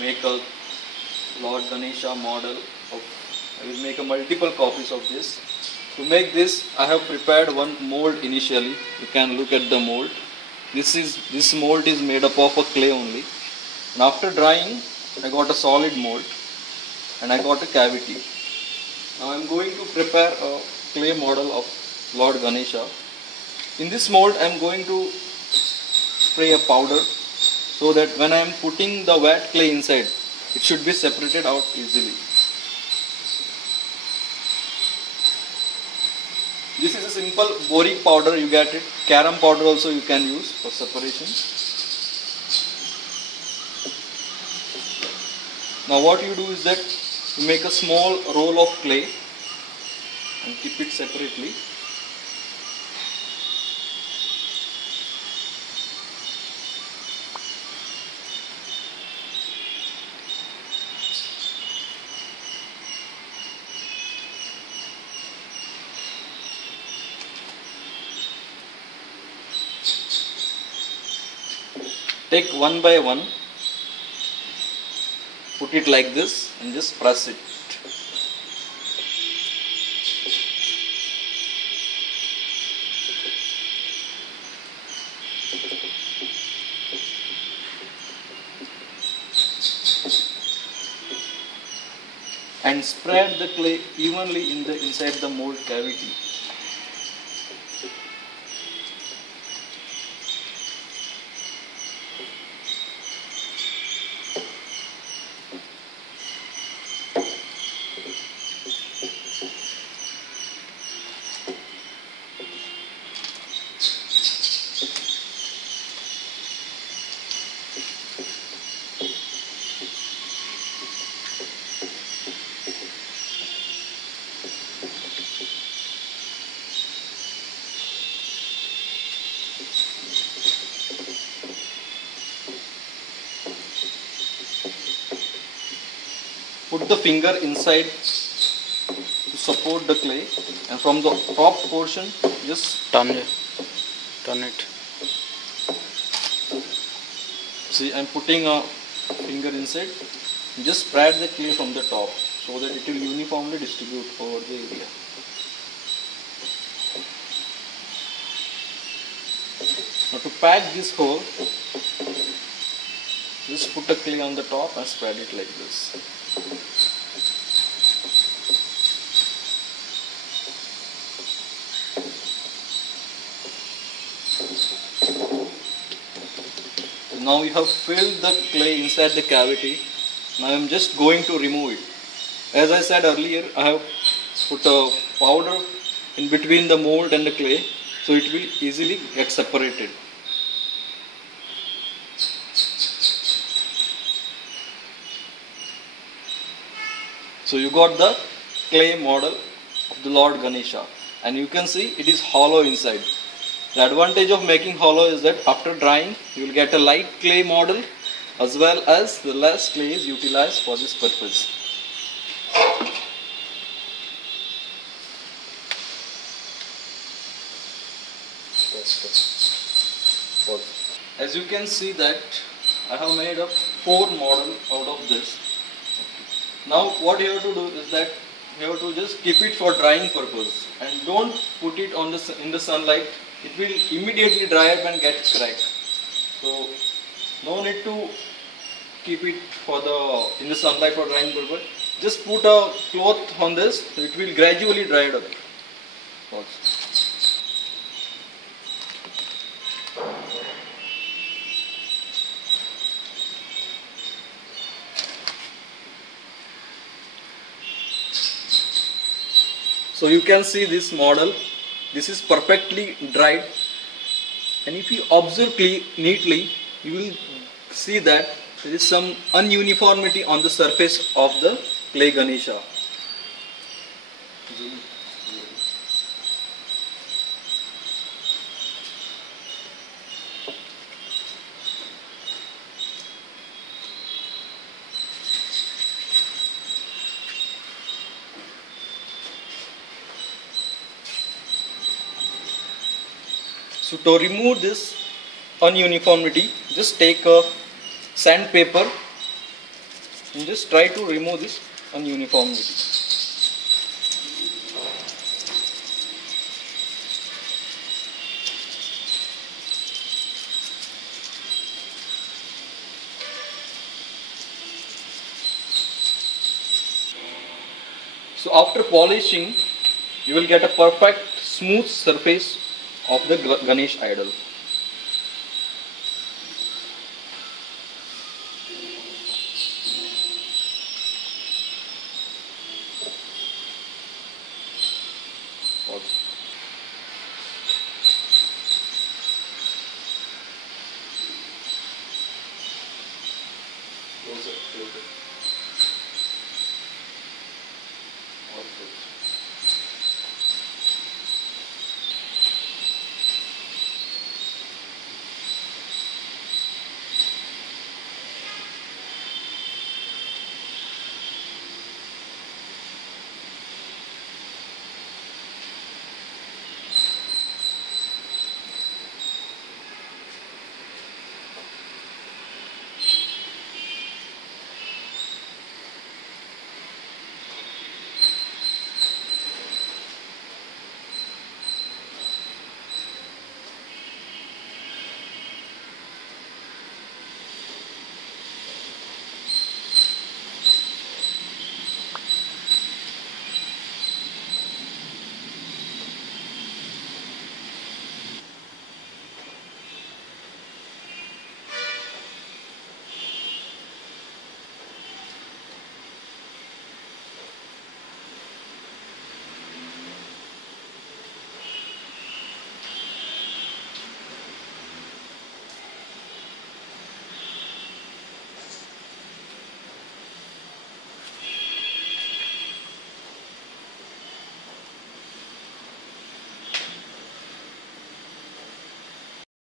make a Lord Ganesha model of, I will make a multiple copies of this. To make this, I have prepared one mold initially. You can look at the mold. This mold is made up of a clay only. And after drying, I got a solid mold and I got a cavity. Now I am going to prepare a clay model of Lord Ganesha. In this mold, I am going to spray a powder so that when I am putting the wet clay inside, it should be separated out easily. This is a simple boric powder, you get it. Carom powder also you can use for separation. Now what you do is that you make a small roll of clay and keep it separately. Take one by one, put it like this and just press it. And spread the clay evenly inside the mold cavity. Put the finger inside to support the clay, and from the top portion just turn it. See, I am putting a finger inside. Just spread the clay from the top so that it will uniformly distribute over the area. Now to pack this hole, just put a clay on the top and spread it like this. Now we have filled the clay inside the cavity. Now I am just going to remove it. As I said earlier, I have put a powder in between the mold and the clay, so it will easily get separated. So you got the clay model of the Lord Ganesha, and you can see it is hollow inside. The advantage of making hollow is that after drying you will get a light clay model, as well as the less clay is utilized for this purpose. As you can see that I have made a 4 model out of this. Now what you have to do is that you have to just keep it for drying purpose and don't put it on in the sunlight. It will immediately dry up and get cracked. So no need to keep it in the sunlight for drying purpose. Just put a cloth on this, so it will gradually dry it up. So you can see this model. This is perfectly dried, and if you observe neatly, you will see that there is some ununiformity on the surface of the clay Ganesha. So to remove this ununiformity, just take a sandpaper and just try to remove this uniformity. So after polishing, you will get a perfect smooth surface of the Ganesh idol. Closer, closer.